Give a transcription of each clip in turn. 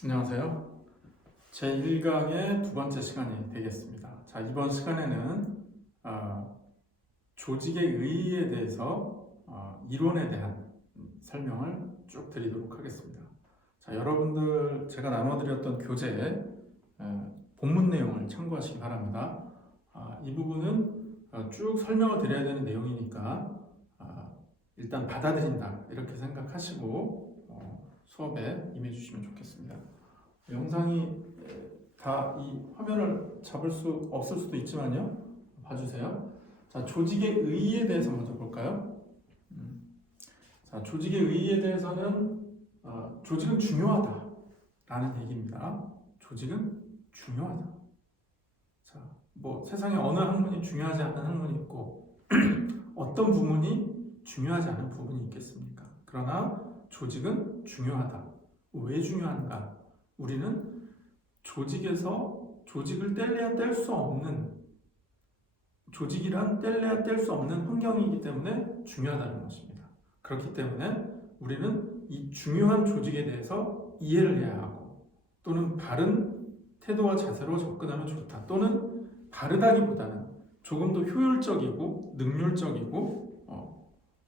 안녕하세요. 제1강의 두 번째 시간이 되겠습니다. 자, 이번 시간에는 조직의 의의에 대해서 이론에 대한 설명을 쭉 드리도록 하겠습니다. 자, 여러분들 제가 나눠드렸던 교재 본문 내용을 참고하시기 바랍니다. 이 부분은 쭉 설명을 드려야 되는 내용이니까 일단 받아들인다 이렇게 생각하시고 수업에 임해주시면 좋겠습니다. 영상이 다 이 화면을 잡을 수 없을 수도 있지만요. 봐주세요. 자, 조직의 의의에 대해서 먼저 볼까요? 자, 조직의 의의에 대해서는 조직은 중요하다라는 얘기입니다. 조직은 중요하다. 자, 뭐 세상에 어느 학문이 중요하지 않은 학문이 있고 어떤 부분이 중요하지 않은 부분이 있겠습니까? 그러나 조직은 중요하다. 왜 중요한가? 우리는 조직에서 조직을 뗄래야 뗄 수 없는 조직이란 뗄래야 뗄 수 없는 환경이기 때문에 중요하다는 것입니다. 그렇기 때문에 우리는 이 중요한 조직에 대해서 이해를 해야 하고 또는 바른 태도와 자세로 접근하면 좋다. 또는 바르다기보다는 조금 더 효율적이고 능률적이고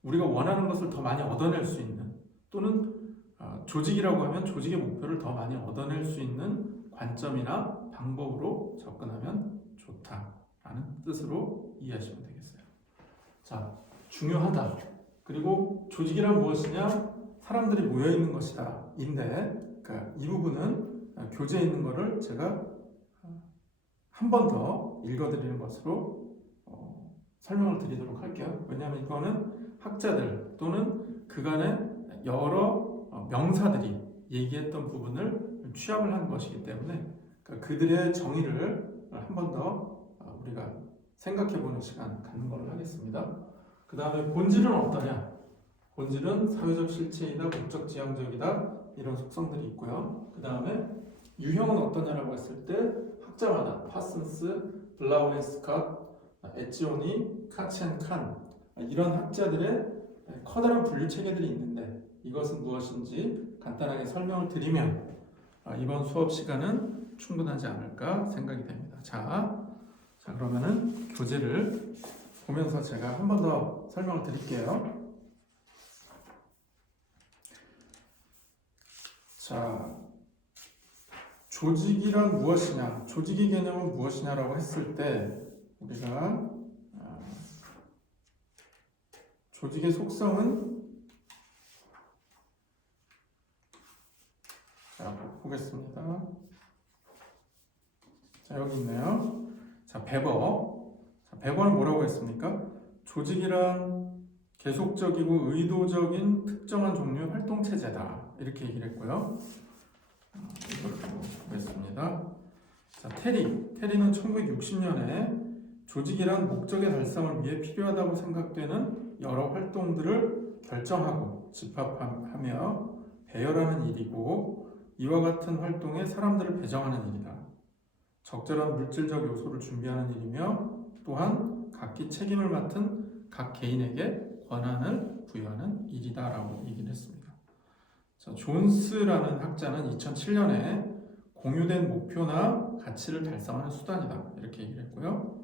우리가 원하는 것을 더 많이 얻어낼 수 있는 또는 조직이라고 하면 조직의 목표를 더 많이 얻어낼 수 있는 관점이나 방법으로 접근하면 좋다라는 뜻으로 이해하시면 되겠어요. 자, 중요하다. 그리고 조직이란 무엇이냐? 사람들이 모여 있는 것이다. 인데 이 부분은 교재에 있는 것을 제가 한 번 더 읽어드리는 것으로 설명을 드리도록 할게요. 왜냐하면 이거는 학자들 또는 그간의 여러 명사들이 얘기했던 부분을 취합을 한 것이기 때문에 그들의 정의를 한 번 더 우리가 생각해보는 시간 갖는 걸로 하겠습니다. 그 다음에 본질은 어떠냐? 본질은 사회적 실체이다, 목적 지향적이다 이런 속성들이 있고요. 그 다음에 유형은 어떠냐라고 했을 때 학자마다 파슨스, 블라우앤 스캇, 에치오니, 카첸 칸 이런 학자들의 커다란 분류 체계들이 있는데 이것은 무엇인지 간단하게 설명을 드리면 이번 수업 시간은 충분하지 않을까 생각이 됩니다. 자 그러면은 교재를 보면서 제가 한 번 더 설명을 드릴게요. 자, 조직이란 무엇이냐? 조직의 개념은 무엇이냐라고 했을 때 우리가 조직의 속성은 자, 보겠습니다. 자, 여기 있네요. 자, 베버. 자, 베버는 뭐라고 했습니까? 조직이란 계속적이고 의도적인 특정한 종류의 활동 체제다. 이렇게 얘기를 했고요. 이걸 보겠습니다. 자, 테리는 1960년에 조직이란 목적의 달성을 위해 필요하다고 생각되는 여러 활동들을 결정하고 집합하며 배열하는 일이고 이와 같은 활동에 사람들을 배정하는 일이다. 적절한 물질적 요소를 준비하는 일이며 또한 각기 책임을 맡은 각 개인에게 권한을 부여하는 일이다라고 얘기를 했습니다. 자, 존스라는 학자는 2007년에 공유된 목표나 가치를 달성하는 수단이다 이렇게 얘기를 했고요.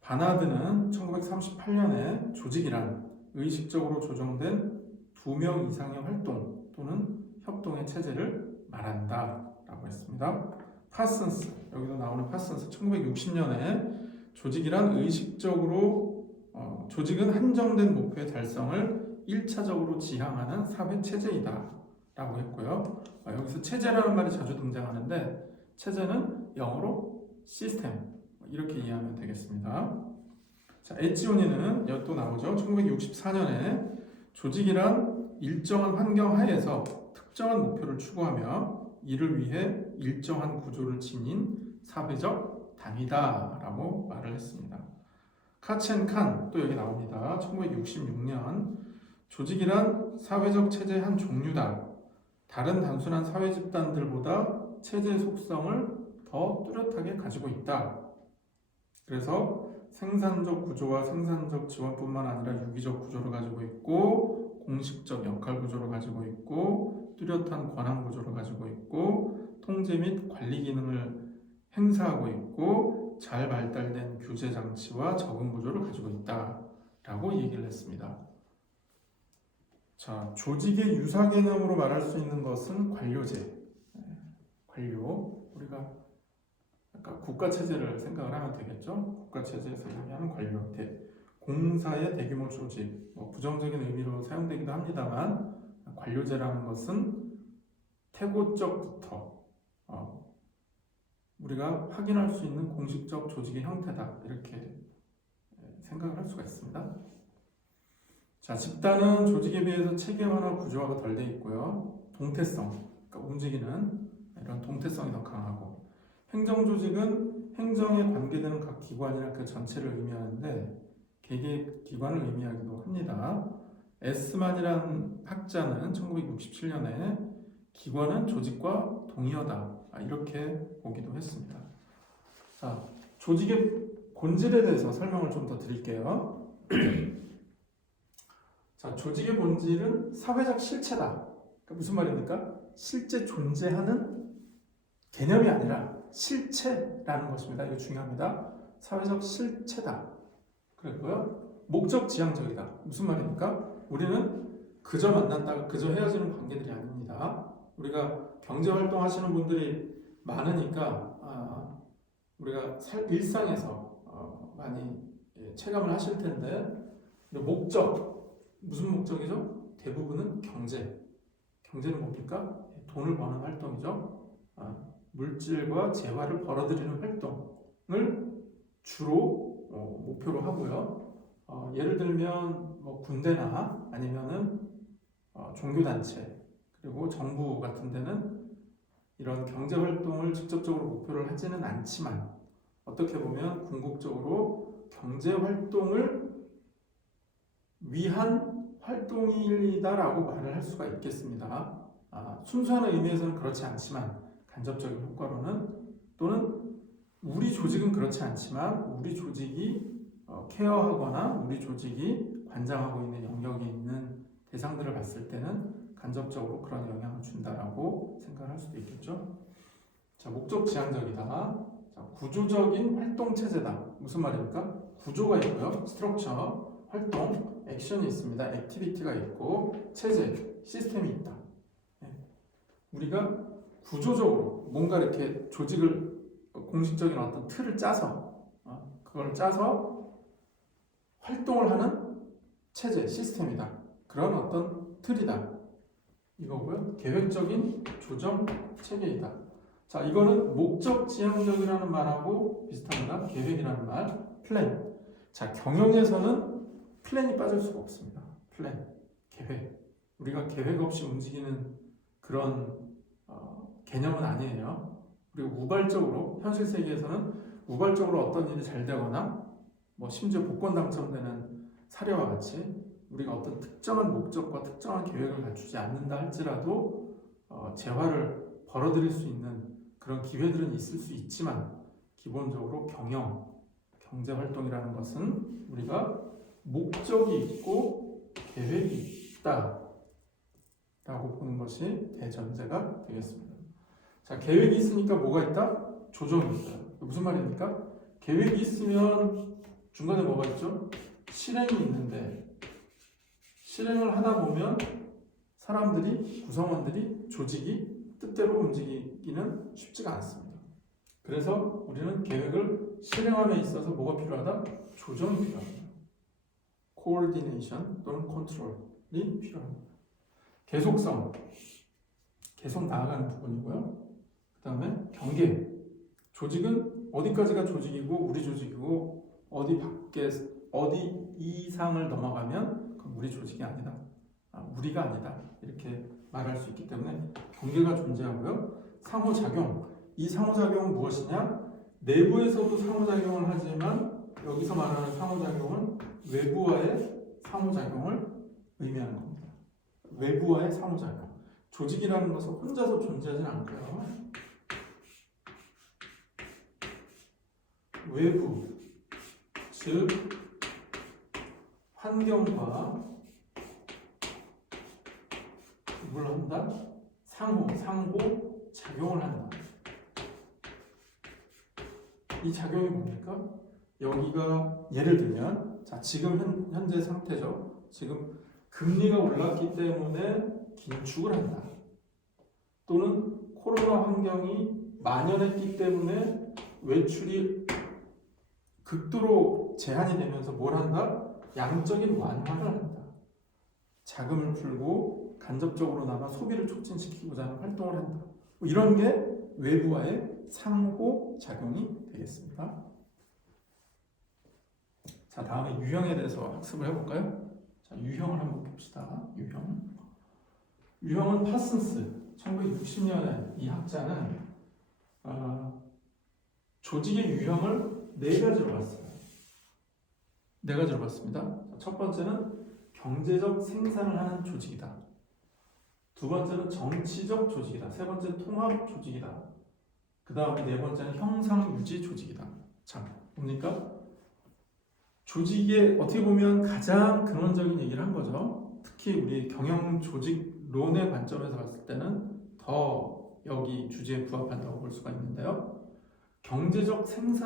바나드는 1938년에 조직이란 의식적으로 조정된 2명 이상의 활동 또는 협동의 체제를 말한다 라고 했습니다. 파슨스, 여기도 나오는 파슨스 1960년에 조직이란 의식적으로 조직은 한정된 목표의 달성을 1차적으로 지향하는 사회 체제이다 라고 했고요. 여기서 체제라는 말이 자주 등장하는데 체제는 영어로 시스템 이렇게 이해하면 되겠습니다. 자, 에치오니는 여기 또 나오죠. 1964년에 조직이란 일정한 환경 하에서 특정한 목표를 추구하며 이를 위해 일정한 구조를 지닌 사회적 단위다 라고 말을 했습니다. 카첸 칸 또 여기 나옵니다. 1966년 조직이란 사회적 체제의 한 종류다. 다른 단순한 사회 집단들보다 체제의 속성을 더 뚜렷하게 가지고 있다. 그래서 생산적 구조와 생산적 지원뿐만 아니라 유기적 구조를 가지고 있고 공식적 역할 구조를 가지고 있고 뚜렷한 권한 구조를 가지고 있고 통제 및 관리 기능을 행사하고 있고 잘 발달된 규제 장치와 적응 구조를 가지고 있다라고 얘기를 했습니다. 자, 조직의 유사 개념으로 말할 수 있는 것은 관료제. 관료. 우리가 아까 국가 체제를 생각을 하면 되겠죠. 국가 체제에서 얘기하는 관료. 공사의 대규모 조직. 부정적인 의미로 사용되기도 합니다만 관료제라는 것은 태고적부터 우리가 확인할 수 있는 공식적 조직의 형태다. 이렇게 생각을 할 수가 있습니다. 자, 집단은 조직에 비해서 체계화나 구조화가 덜 돼 있고요. 동태성, 그러니까 움직이는 이런 동태성이 더 강하고, 행정조직은 행정에 관계되는 각 기관이나 그 전체를 의미하는데 개개 기관을 의미하기도 합니다. 에스만이라는 학자는 1967년에 기관은 조직과 동의어다 이렇게 보기도 했습니다. 자, 조직의 본질에 대해서 설명을 좀 더 드릴게요. 자, 조직의 본질은 사회적 실체다. 그러니까 무슨 말입니까? 실제 존재하는 개념이 아니라 실체라는 것입니다. 이거 중요합니다. 사회적 실체다. 그랬고요. 목적 지향적이다. 무슨 말입니까? 우리는 그저 만난다가 그저 헤어지는 관계들이 아닙니다. 우리가 경제 활동 하시는 분들이 많으니까 우리가 일상에서 많이 체감을 하실 텐데, 목적, 무슨 목적이죠? 대부분은 경제. 경제는 뭡니까? 돈을 버는 활동이죠. 물질과 재화를 벌어들이는 활동을 주로 목표로 하고요. 예를 들면 군대나 아니면은 종교단체 그리고 정부 같은 데는 이런 경제 활동을 직접적으로 목표를 하지는 않지만 어떻게 보면 궁극적으로 경제 활동을 위한 활동이다라고 말을 할 수가 있겠습니다. 순수한 의미에서는 그렇지 않지만 간접적인 효과로는, 또는 우리 조직은 그렇지 않지만 우리 조직이 케어하거나 우리 조직이 관장하고 있는 영역에 있는 대상들을 봤을 때는 간접적으로 그런 영향을 준다라고 생각을 할 수도 있겠죠. 자, 목적 지향적이다. 자, 구조적인 활동 체제다. 무슨 말입니까? 구조가 있고요. 스트럭처, 활동, 액션이 있습니다. 액티비티가 있고 체제, 시스템이 있다. 우리가 구조적으로 뭔가 이렇게 조직을 공식적인 어떤 틀을 짜서 그걸 짜서 활동을 하는 체제, 시스템이다. 그런 어떤 틀이다. 이거고요. 계획적인 조정 체계이다. 자, 이거는 목적 지향적이라는 말하고 비슷합니다. 계획이라는 말, 플랜. 자, 경영에서는 플랜이 빠질 수가 없습니다. 플랜, 계획. 우리가 계획 없이 움직이는 그런 개념은 아니에요. 그리고 우발적으로, 현실 세계에서는 우발적으로 어떤 일이 잘 되거나 심지어 복권 당첨되는 사례와 같이 우리가 어떤 특정한 목적과 특정한 계획을 갖추지 않는다 할지라도 재화를 벌어들일 수 있는 그런 기회들은 있을 수 있지만 기본적으로 경제활동이라는 것은 우리가 목적이 있고 계획이 있다 라고 보는 것이 대전제가 되겠습니다. 자, 계획이 있으니까 뭐가 있다? 조정이 있어요. 무슨 말입니까? 계획이 있으면 중간에 뭐가 있죠? 실행이 있는데 실행을 하다 보면 사람들이, 구성원들이, 조직이 뜻대로 움직이기는 쉽지가 않습니다. 그래서 우리는 계획을 실행함에 있어서 뭐가 필요하다? 조정이 필요합니다. 코오디네이션 또는 컨트롤이 필요합니다. 계속성, 계속 나아가는 부분이고요. 그 다음에 경계, 조직은 어디까지가 조직이고 우리 조직이고 어디 이상을 넘어가면 그건 우리 조직이 아니다. 우리가 아니다. 이렇게 말할 수 있기 때문에 경계가 존재하고요. 상호작용, 이 상호작용은 무엇이냐? 내부에서도 상호작용을 하지만 여기서 말하는 상호작용은 외부와의 상호작용을 의미하는 겁니다. 외부와의 상호작용. 조직이라는 것은 혼자서 존재하지 않고요. 외부, 즉 환경과 뭘 한다? 상호 작용을 한다. 이 작용이 뭡니까? 여기가 예를 들면 자 지금 현재 상태죠. 지금 금리가 올랐기 때문에 긴축을 한다. 또는 코로나 환경이 만연했기 때문에 외출이 극도로 제한이 되면서 뭘 한다? 양적인 완화를 한다. 자금을 풀고 간접적으로나마 소비를 촉진시키고자 하는 활동을 한다. 뭐 이런 게 외부와의 상호작용이 되겠습니다. 자, 다음에 유형에 대해서 학습을 해볼까요? 자, 유형을 한번 봅시다. 유형은 파슨스 1960년에 이 학자는 조직의 유형을 네 가지로 봤어요. 네 가지로 봤습니다. 첫 번째는 경제적 생산을 하는 조직이다. 두 번째는 정치적 조직이다. 세 번째는 통합 조직이다. 그 다음에 네 번째는 형상 유지 조직이다. 자, 뭡니까? 조직의 어떻게 보면 가장 근원적인 얘기를 한 거죠. 특히 우리 경영 조직론의 관점에서 봤을 때는 더 여기 주제에 부합한다고 볼 수가 있는데요. 경제적 생산